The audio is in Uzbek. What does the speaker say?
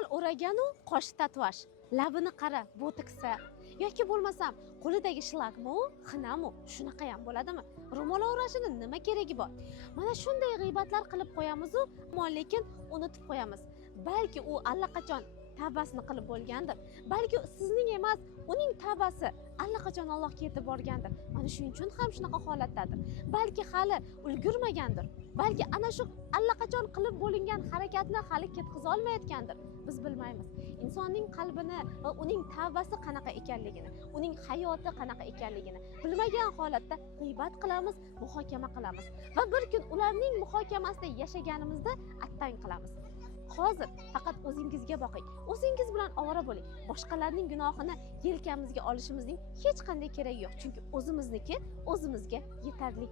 ro'mol o'raganu qosh tatuaj, labini qara, botoksi yoki bo'lmasam qo'lidagi shlagmi, xinamu, shunaqa ham bo'ladimi? Ro'mol o'rashini nima keragi bor? Mana shunday g'iybatlar qilib qo'yamiz-u, lekin unutib qo'yamiz. Balki u allaqachon tavbasini qilib bo'lgandir. Balki sizning emas, uning tavbasi allaqachon Allohga yetib borgandir. Mana shuning uchun ham shunaqa holatdadir. Balki hali ulgurmagandir. Balki ana shu allaqachon qilib bo'lingan harakatni hali ketkiza olmayotgandir. Biz bilmaymiz. Insonning qalbini va uning tavbasi qanaqa ekanligini, uning hayoti qanaqa ekanligini bilmagan holatda g'iybat qilamiz, muhokama qilamiz va bir kun ularning muhokamasida yashaganimizda attang qilamiz. Hozir faqat o'zingizga boqing. O'zingiz bilan ovora bo'ling. Boshqalarning gunohini yelkamizga olishimizning hech qanday keragi yo'q. Chunki o'zimizniki o'zimizga yetarli.